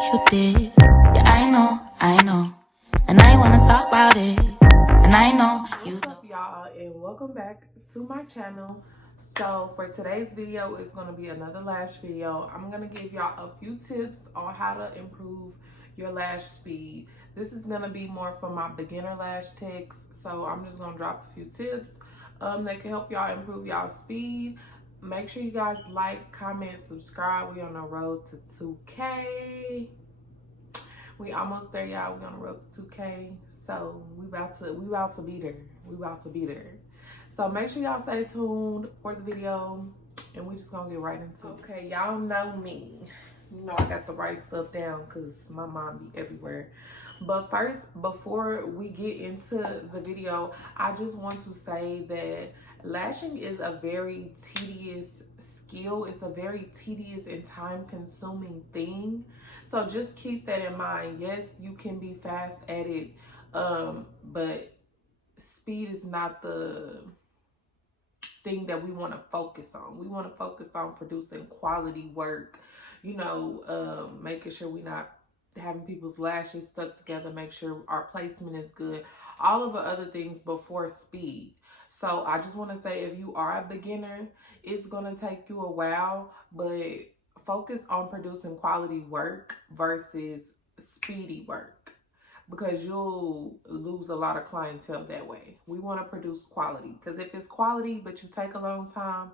you did. Yeah, I know. And I wanna talk about it. And I know you. What's up, y'all, and welcome back to my channel. So for today's video, it's going to be another lash video. I'm going to give y'all a few tips on how to improve your lash speed. This is going to be more for my beginner lash techs, so I'm just going to drop a few tips that can help y'all improve y'all speed. Make sure you guys like, comment, subscribe. We on the road to 2K. We almost there, y'all. We on the road to 2K. So we about to be there. We about to be there. So make sure y'all stay tuned for the video, and we just gonna get right into it. Okay, y'all know me. You know I got the right stuff down because my mom be everywhere. But first, before we get into the video, I just want to say that lashing is a very tedious skill. It's a very tedious and time-consuming thing. So just keep that in mind. Yes, you can be fast at it, but speed is not the thing that we want to focus on. We want to focus on producing quality work, you know, making sure we're not having people's lashes stuck together, make sure our placement is good, all of the other things before speed. So I just want to say, if you are a beginner, it's going to take you a while, but focus on producing quality work versus speedy work, because you'll lose a lot of clientele that way. We want to produce quality, because if it's quality but you take a long time,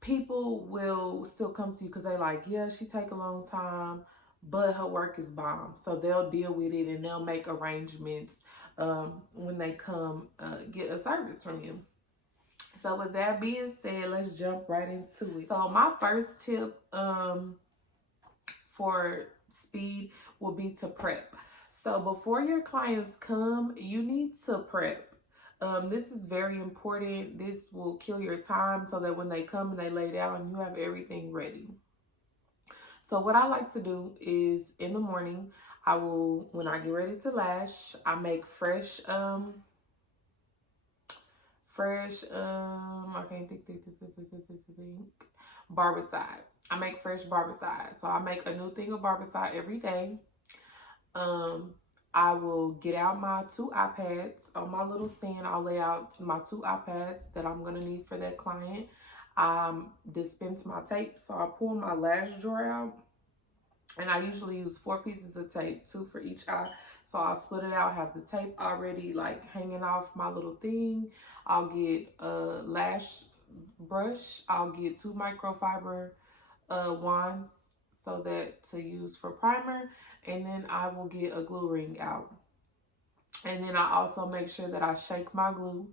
people will still come to you because they're like, yeah, she take a long time, but her work is bomb. So they'll deal with it and they'll make arrangements when they come get a service from you. So with that being said, let's jump right into it. So my first tip for speed will be to prep. So before your clients come, you need to prep. This is very important. This will kill your time so that when they come and they lay down, you have everything ready. So what I like to do is in the morning, when I get ready to lash, I make fresh, I can't think, barbicide. I make fresh barbicide. So I make a new thing of barbicide every day. I will get out my 2 iPads on my little stand. I'll lay out my 2 iPads that I'm going to need for that client. Dispense my tape. So I pull my lash drawer out, and I usually use 4 pieces of tape, 2 for each eye. So I'll split it out, have the tape already like hanging off my little thing. I'll get a lash brush. I'll get 2 microfiber wands so that to use for primer, and then I will get a glue ring out. And then I also make sure that I shake my glue,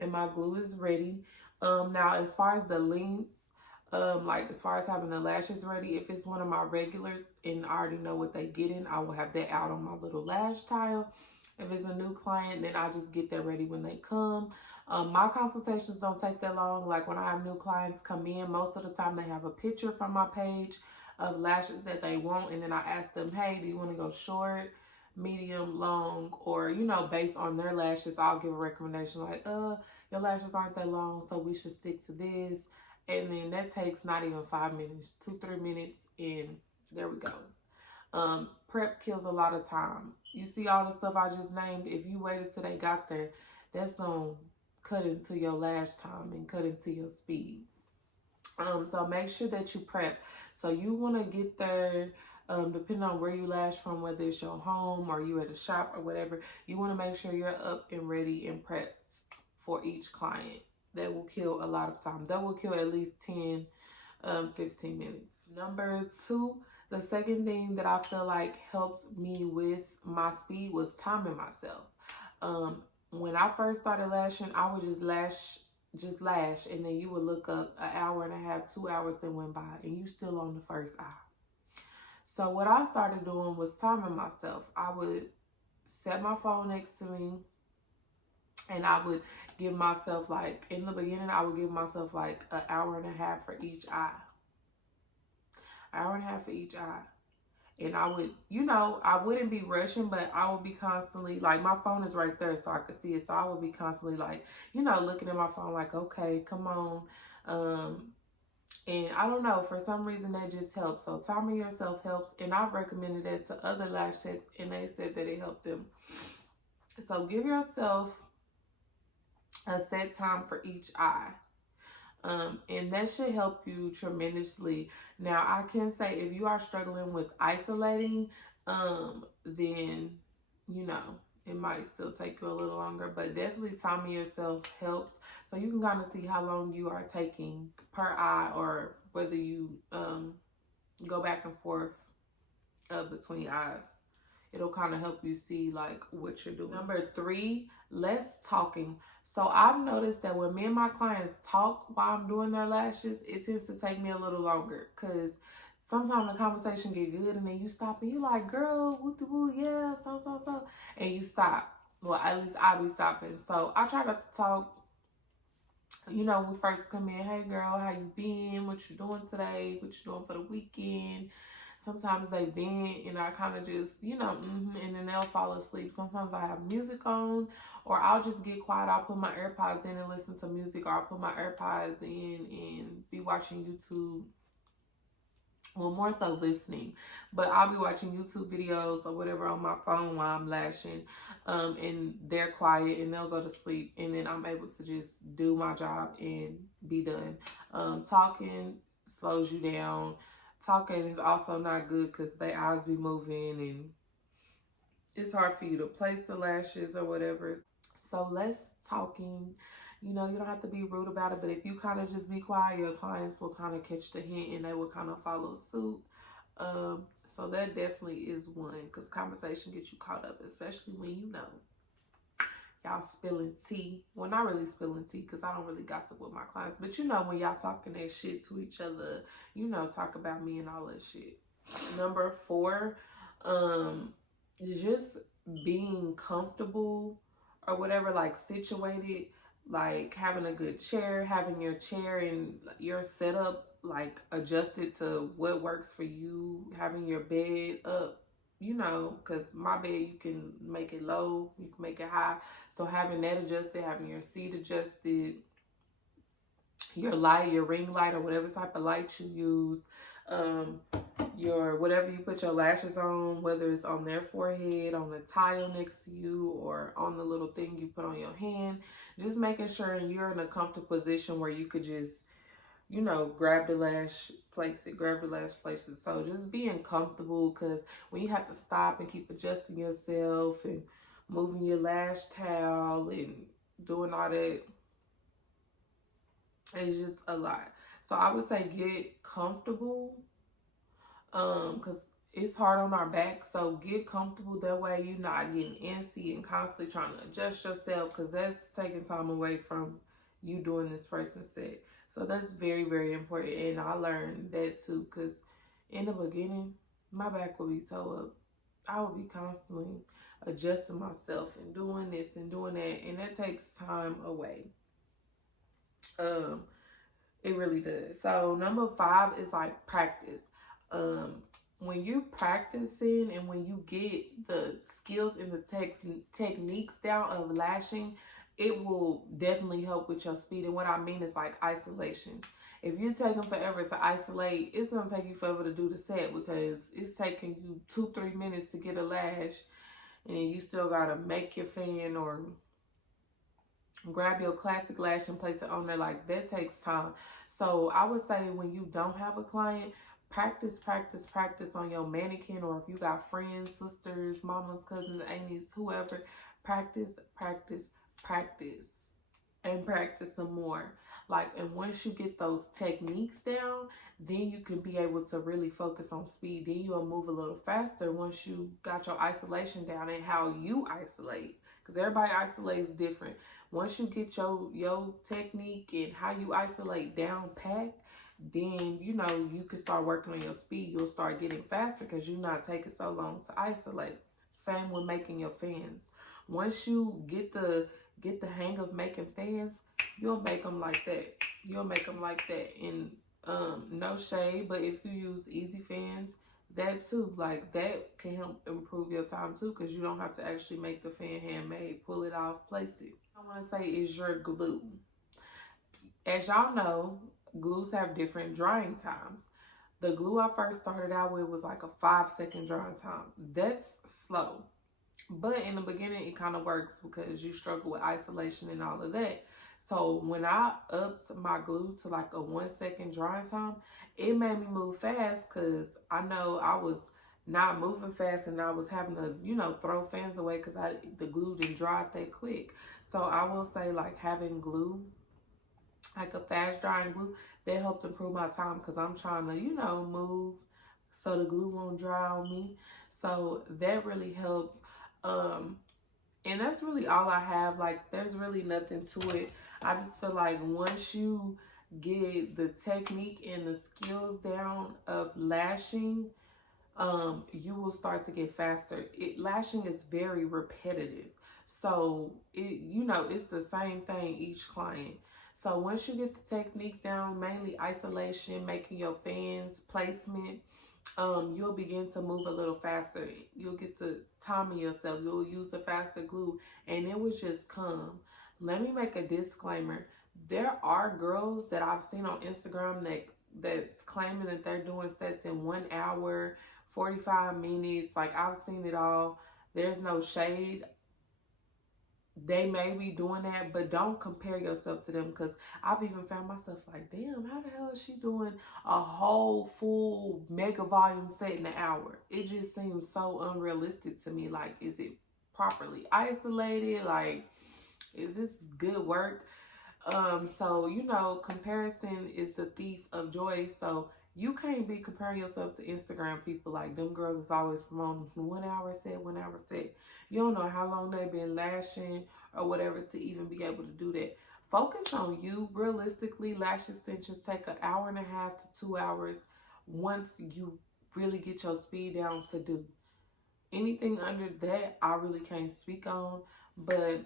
and my glue is ready. Now as far as the lengths, like as far as having the lashes ready, if it's one of my regulars and I already know what they get in, I will have that out on my little lash tile. If it's a new client, then I just get that ready when they come. My consultations don't take that long. Like when I have new clients come in, most of the time they have a picture from my page of lashes that they want, and then I ask them, hey, do you want to go short, medium, long, or, you know, based on their lashes, I'll give a recommendation like, your lashes aren't that long, so we should stick to this. And then that takes not even 5 minutes, 2-3 minutes, and there we go. Prep kills a lot of time. You see all the stuff I just named, if you waited till they got there, that's going to cut into your lash time and cut into your speed. So make sure that you prep. So you want to get there, depending on where you lash from, whether it's your home or you at a shop or whatever, you want to make sure you're up and ready and prepped for each client. That will kill a lot of time. That will kill at least 10, 15 minutes. Number 2, the second thing that I feel like helped me with my speed was timing myself. When I first started lashing, I would just lash, and then you would look up an hour and a half, 2 hours that went by, and you still on the first eye. So what I started doing was timing myself. I would set my phone next to me, and I would give myself, like, in the beginning, I would give myself like an hour and a half for each eye. Hour and a half for each eye. And I would, you know, I wouldn't be rushing, but I would be constantly, like, my phone is right there so I could see it. So I would be constantly, like, you know, looking at my phone like, okay, come on. And I don't know, for some reason that just helps. So timing yourself helps. And I've recommended that to other lash techs and they said that it helped them. So give yourself a set time for each eye. And that should help you tremendously. Now, I can say if you are struggling with isolating, then, you know, it might still take you a little longer, but definitely timing yourself helps. So you can kind of see how long you are taking per eye, or whether you go back and forth between eyes. It'll kind of help you see like what you're doing. Number 3, less talking. So I've noticed that when me and my clients talk while I'm doing their lashes, it tends to take me a little longer, because sometimes the conversation get good and then you stop and you like, girl, woo, yeah, so, and you stop. Well, at least I be stopping. So I try not to talk. You know, when we first come in, hey girl, how you been? What you doing today? What you doing for the weekend? Sometimes they vent and I kind of just, you know, and then they'll fall asleep. Sometimes I have music on, or I'll just get quiet. I'll put my AirPods in and listen to music, or I'll put my AirPods in and be watching YouTube. Well, more so listening, but I'll be watching YouTube videos or whatever on my phone while I'm lashing, and they're quiet and they'll go to sleep, and then I'm able to just do my job and be done. Talking slows you down. Talking is also not good because their eyes be moving and it's hard for you to place the lashes or whatever. So less talking. You know, you don't have to be rude about it, but if you kind of just be quiet, your clients will kind of catch the hint and they will kind of follow suit. So that definitely is one, because conversation gets you caught up, especially when you know y'all spilling tea. Well, not really spilling tea, because I don't really gossip with my clients, but you know when y'all talking that shit to each other, you know, talk about me and all that shit. Number 4, just being comfortable or whatever, like situated, like having a good chair, having your chair and your setup like adjusted to what works for you, having your bed up, you know, because my bed, you can make it low, you can make it high. So having that adjusted, having your seat adjusted, your light, your ring light, or whatever type of light you use, your whatever you put your lashes on, whether it's on their forehead, on the tile next to you, or on the little thing you put on your hand, just making sure you're in a comfortable position where you could just, you know, grab the lash, place it, grab the lash, place it. So just being comfortable, because when you have to stop and keep adjusting yourself and moving your lash towel and doing all that, it's just a lot. So I would say get comfortable, because it's hard on our back. So get comfortable, that way you're not getting antsy and constantly trying to adjust yourself, because that's taking time away from you doing this person's set. So that's very, very important. And I learned that too, because in the beginning, my back would be toe up. I would be constantly adjusting myself and doing this and doing that, and that takes time away. It really does. So number 5 is like practice. When you're practicing and when you get the skills and the techniques down of lashing, it will definitely help with your speed. And what I mean is like isolation. If you're taking forever to isolate, it's going to take you forever to do the set, because it's taking you 2-3 minutes to get a lash, and you still got to make your fan or grab your classic lash and place it on there. Like, that takes time. So I would say when you don't have a client, practice on your mannequin, or if you got friends, sisters, mamas, cousins, aunties, whoever, practice, and practice some more. Like, and once you get those techniques down, then you can be able to really focus on speed. Then you'll move a little faster once you got your isolation down and how you isolate, because everybody isolates different. Once you get your technique and how you isolate down pat, then, you know, you can start working on your speed. You'll start getting faster because you're not taking so long to isolate. Same with making your fans. Once you get the hang of making fans, you'll make them like that. You'll make them like that. And no shade, but if you use easy fans, that too, like, that can help improve your time too, because you don't have to actually make the fan handmade. Pull it off, place it. I want to say is your glue. As y'all know, glues have different drying times. The glue I first started out with was like a 5-second drying time. That's slow. But in the beginning, it kind of works because you struggle with isolation and all of that. So when I upped my glue to like a 1-second drying time, it made me move fast because I know I was not moving fast and I was having to, throw fans away because the glue didn't dry that quick. So I will say like having glue, like a fast drying glue, that helped improve my time because I'm trying to, move so the glue won't dry on me. So that really helped. And that's really all I have. Like, there's really nothing to it. I just feel like once you get the technique and the skills down of lashing, you will start to get faster. Lashing is very repetitive. So it's the same thing each client. So once you get the techniques down, mainly isolation, making your fans, placement, you'll begin to move a little faster. You'll get to timing yourself. You'll use a faster glue and it will just come. Let me make a disclaimer. There are girls that I've seen on Instagram that's claiming that they're doing sets in 1 hour, 45 minutes. Like, I've seen it all. There's no shade. They may be doing that, but don't compare yourself to them because I've even found myself like, damn, how the hell is she doing a whole full mega volume set in an hour? It just seems so unrealistic to me. Like, is it properly isolated? Like, is this good work? So, comparison is the thief of joy. So you can't be comparing yourself to Instagram people. Like, them girls is always promoting 1 hour set, 1 hour set. You don't know how long they've been lashing or whatever to even be able to do that. Focus on you. Realistically, lash extensions take 1.5 hours to 2 hours once you really get your speed down to do. Anything under that, I really can't speak on, but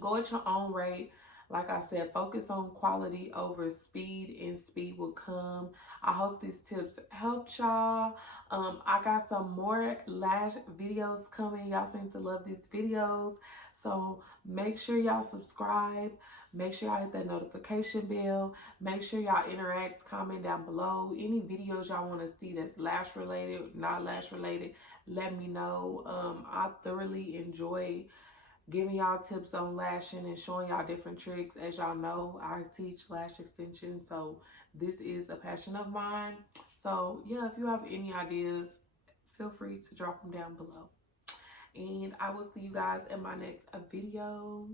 go at your own rate. Like I said, focus on quality over speed, and speed will come. I hope these tips helped y'all. I got some more lash videos coming. Y'all seem to love these videos. So make sure y'all subscribe. Make sure y'all hit that notification bell. Make sure y'all interact, comment down below. Any videos y'all want to see that's lash related, not lash related, let me know. I thoroughly enjoy giving y'all tips on lashing and showing y'all different tricks. As y'all know, I teach lash extension, so this is a passion of mine. So yeah, if you have any ideas, feel free to drop them down below. And I will see you guys in my next video.